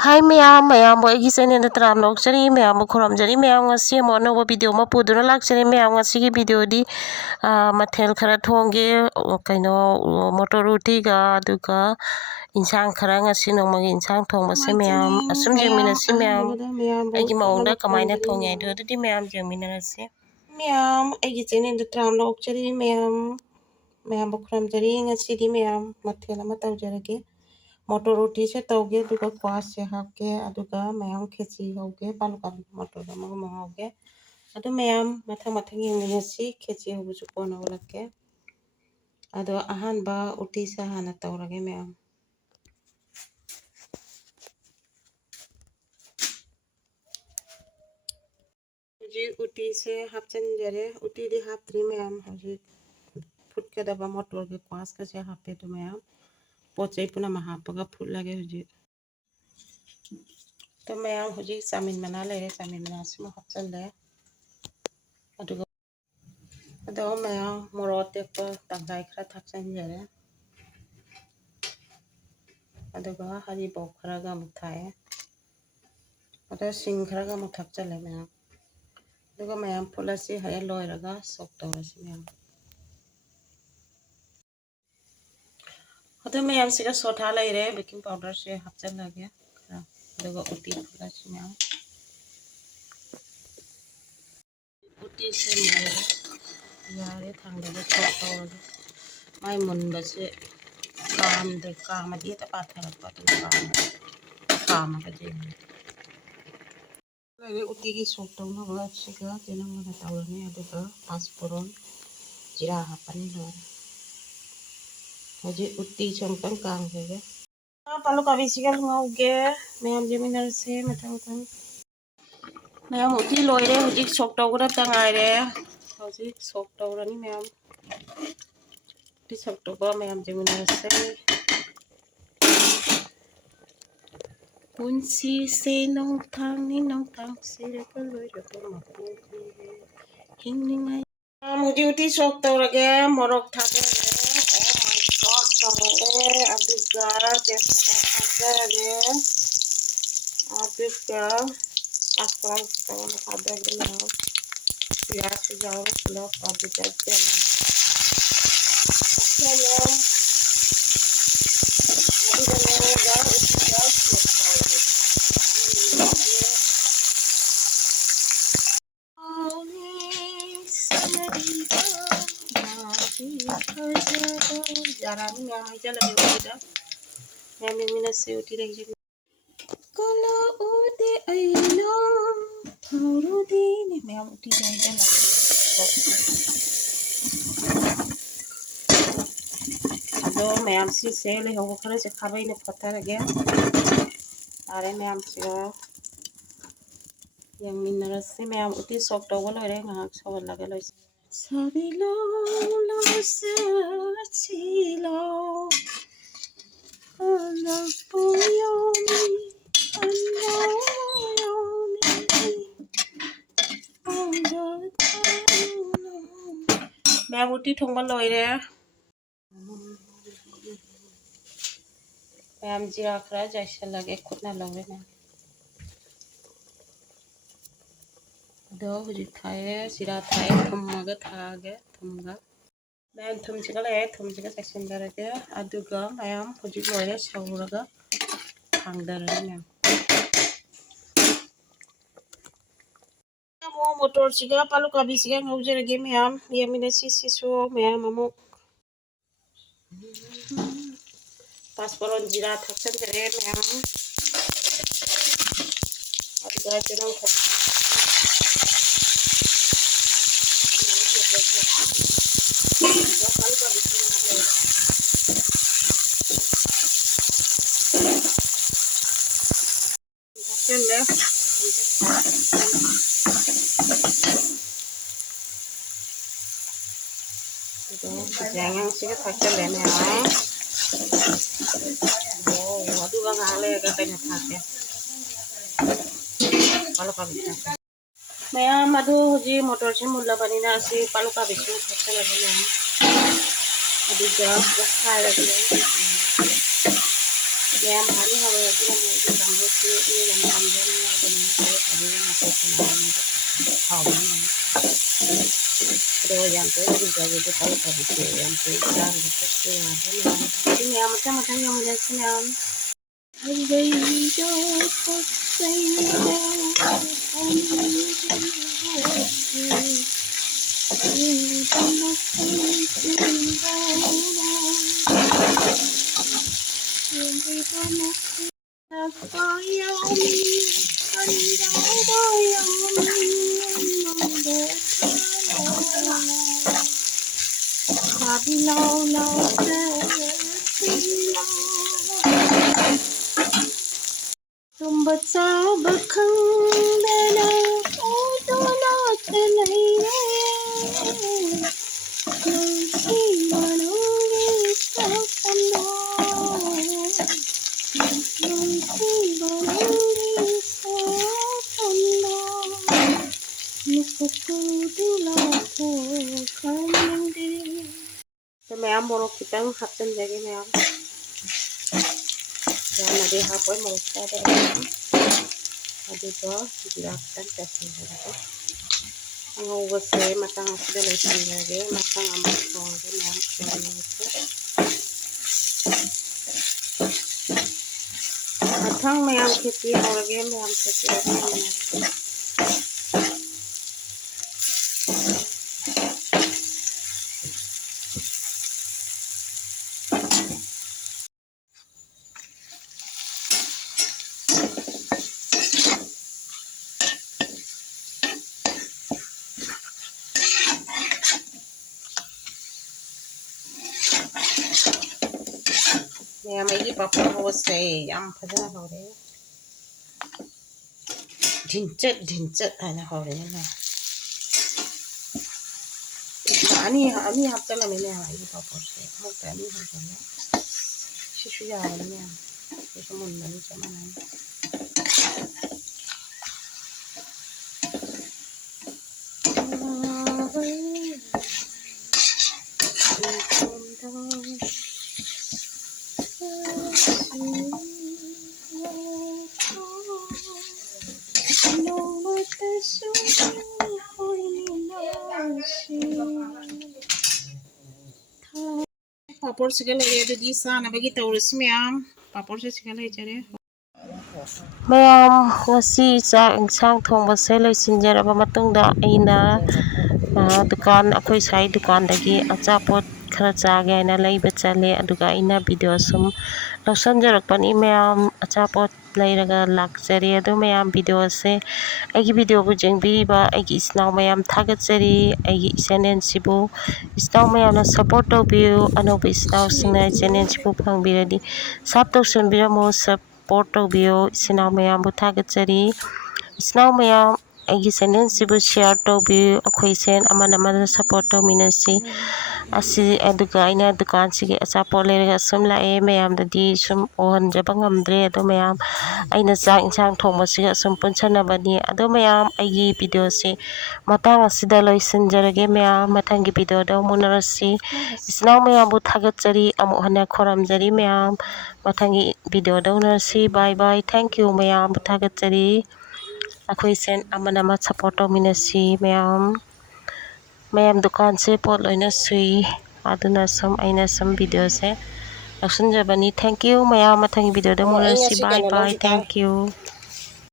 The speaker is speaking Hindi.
Hai ma'am, ma'am boy gisa ni natram nok cari ma'am khoram jari ma'am ngasi mo no video ma puduna lak cari ma'am ngasi ki video di mathel khara thongge kaino motor uti ga duga insang khara ngasi no magi insang thong mase ma'am asum jemina si ma'am agi maungda kamaina thong ai do di ma'am jemina se ma'am agi chene natram nok cari ma'am khoram jari ngasi di ma'am mathel ama taw jarage motor roti se tawge duga kwas se hapke aduga mayam kheci hoge balukan motor da mag hoge adu mayam mathang mathang yengminasi kheci hobu su pona walakke adu ahan ba uti sa hana tawrage mayam ji uti se hapchen jare uti di haptri mayam hoji futke daba motor ge kwas ka se hape tu mayam pochai puna mahapaga phut lage hoji तो मैं हुजी चाउमिन बना ले चाउमिन बना से मैं हप्चल ले अदो मैं मोरोत एक तंगाई खरा थक्सन जरे अदुगा हरी बक खरा गा मुथाए अदो सिंग खरा गा मुथक चले मैं अदुगा मैं फुलासी है लॉयरगा सोक तोरसी मैं अदो मैं सिगा सोथा ले रे बेकिंग पाउडर से हप्चल लगे अदुगा उटी फुलासी मैं उटी से मैं यारे थांगदे सोक तोर माय मुनबसे काम दे काम दिए तो पाथर पाथर काम का जे ले उटी की सोक तो ना बड़ा सिगा जेना मना तावरने अदुगा पासपोरन जिरा हापनी लो हजे उटी चंपन काम के पालो का बिसिगल ngauge मैम जेमिनर से मथां मथां मैम उटी लोइरे हजे सोक तोगरा तंगाई रे हजे सोक तोरनी मैम उटी सोक तोबा मैम जेमिनर से Punsi se nong tang se re ko loi re ko ma pu hing ning ai मुझे उठी शौक तो लगे मोरक था के ओ माय गॉड तो अभी गारा जैसा था रे अभी क्या आसपास तो खादे के ना यार से जाओ लो अभी जाते हैं चलो अभी बनेगा उठी जाओ jarang yang aja lebih mudah yang minus uti lagi kalau uti ayo taruh di ini yang uti aja lagi aduh ma'am सी सेल हो करे से खाबै ने पता लगे अरे मैम सी yang minus से मैम उति सॉफ्ट हो गलो रे ngak so लगे लो sabilo lo sachilo alapoyomi मैं उठी ठोंबा लय रे मैम जीरा खरा जैसे लगे खुदना लगे ना दो हुजी थाए जीरा थाए थुमगा थागे थुमगा मैम थुमचिगा ले थुमचिगा सेक्शन दरगे अदुगा मैम हुजी लय सौरगा थांगदर ma'am mo motor siga palu kabi siga ngaujer ge ma'am ये मिने सिसो मैम अमु पासपोरन जीरा थक्सन जरे मैम अदुगा जरं jangan sih tak lene ay oh aduh bang ale katanya pakai kalau kami मैं मधु जी मोटर से मुल्ला बनी ना से पालू का बिस्कुट खर्चा लगे ना अभी जब रखा है ꯃꯌꯥꯝ ꯍꯥꯟꯅ ꯍꯧꯔꯦ ꯑꯗꯨꯒ ꯃꯣꯏꯒꯤ ꯀꯥꯡꯕꯨꯁꯤ ꯏꯔꯒ ꯊꯝꯖꯅꯤꯡꯉꯥꯏꯗꯅ ꯑꯗꯨꯒ ꯃꯇꯦꯛ ꯍꯥꯎꯕꯅꯤ ꯑꯗꯣ ꯌꯥꯝ ꯇꯣꯏꯅ ꯄꯤꯖꯕꯗꯤ ꯇꯧꯗꯕꯁꯦ ꯌꯥꯝ ꯇꯣꯏꯅ ꯆꯥꯔꯒ ꯄꯨꯛꯁꯦ ꯌꯥꯗꯕ ꯁꯤ ꯃꯌꯥꯝ ꯃꯊꯪ ꯌꯦꯡꯃꯤꯟꯅꯁꯤ ꯃꯌꯥꯝ tumba chaba khangdana odona chalaiye nunsi manungi sapna nunsi manungi sapna nukudula ko khande तो मैं मोरक kitang hapchanjage ma'am yanadi hapoy mosta de adugo dilaktan tasinjage angubase matang asida laisinjage matang amat thonge ma'am janese matang ma'am kheti horage ma'am kheti ma'am igi papa hose yam phajana hore ढिंचक 하나 हौरेन 아니 합잖아면 이거 봐보세요. 먹다 아니 하잖아. 시슈야 아니야. 그래서 못 나누잖아. पापड़ सिकल है दी सानबगी तौरस मैम पापड़ से सिकल है जरे ꯃꯌꯥꯝ ꯉꯁꯤ ꯆꯥꯛ ꯏꯟꯁꯥꯡ ꯊꯣꯡꯕꯁꯦ ꯂꯣꯏꯁꯤꯟꯖꯔꯕ ꯃꯇꯨꯡꯗ ꯑꯩꯅ ꯗꯨꯀꯥꯟ ꯑꯩꯈꯣꯏ ꯁ꯭ꯋꯥꯏ ꯗꯨꯀꯥꯟꯗꯒꯤ ꯑꯆꯥꯄꯣꯠ ꯈꯔ ꯆꯥꯒꯦ ꯍꯥꯏꯅ ꯂꯩꯕ ꯆꯠꯂꯦ ꯑꯗꯨꯒ ꯑꯩꯅ ꯚꯤꯗꯤꯑꯣ ꯁꯨꯝ ꯂꯧꯁꯟꯖꯔꯛꯄꯅꯤ ꯃꯌꯥꯝ ꯑꯆꯥꯄꯣꯠ ꯂꯩꯔꯒ ꯂꯥꯛꯆꯔꯤ ꯑꯗꯨ ꯃꯌꯥꯝ ꯚꯤꯗꯤꯑꯣꯁꯦ ꯑꯩꯒꯤ ꯚꯤꯗꯤꯑꯣꯕꯨ ꯌꯦꯡꯕꯤꯔꯤꯕ ꯑꯩꯒꯤ ꯏꯆꯤꯟ ꯏꯅꯥꯎ ꯃꯌꯥꯝ ꯊꯥꯒꯠꯆꯔꯤ ꯑꯩꯒꯤ ꯆꯦꯅꯦꯜꯁꯤꯕꯨ ꯏꯆꯤꯟ ꯏꯅꯥꯎ ꯃꯌꯥꯝꯅ ꯁꯞꯄꯣꯔꯠ ꯇꯧꯕꯤꯌꯨ ꯑꯅꯧꯕ ꯏꯆꯤꯟ ꯏꯅꯥꯎꯁꯤꯡꯅ ꯆꯦꯅꯦꯜꯁꯤꯕꯨ ꯐꯪꯕꯤꯔꯗꯤ ꯁꯕ ꯇꯧꯁꯟꯕꯤꯔꯝꯃꯨ ꯁꯞꯄꯣꯔꯠ ꯇꯧꯕꯤꯌꯨ इचिन इनाव मैम थागतरी इचिन इनाव मैम अगी चैनल शेयर तौबियु अखोई सेन सपोर्ट तौमीनसी दुकान से अचापोट लेरगा सुम लाए मैमदी सुम ओहनजब ngमद्रे अदो मैम अइना चाक इंसांग थोंबसिगा सुम पुनसनबनी अदो मैम अगी वीडियो से मतांग असिदा लोइसनजरगे मैम मथंगी वीडियो दो मुनरसी इचिन इनाव मैम थागतरी अमुक हन्ना खोरमजरी मैम मथंगी वीडियो दो उनरसी bye bye thank you ma'am थागतरी अखोई सेन सपोर्ट तौमीनसी मैम दुकान से पोट लोइना सुई अदुना सुम अइना सुम वीडियो से लौसनजबनी थैंक यू मैम मथंगी वीडियो दो मुनरसी बाय बाय थैंक यू।